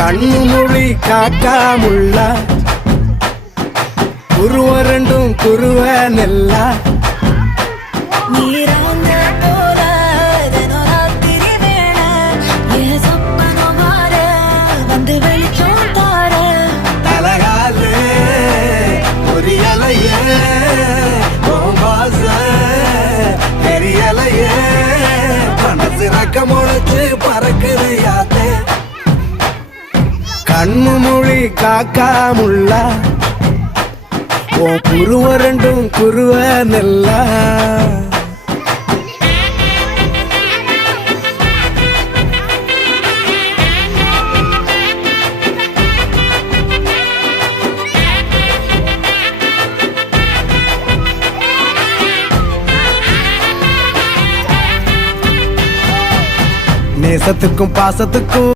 கண்ணு மொழி காக்காமுள்ள குருவ ரெண்டும் குருவ நெல்லா தலகாலே பொரியலையே தெரியலையே மனசு ரக்க முளைச்சு பறக்குது யாத்தே கண்ணு மொழி காக்காமுள்ள குருவ ரெண்டும் குருவ நெல்லா நேசத்துக்கும் பாசத்துக்கும்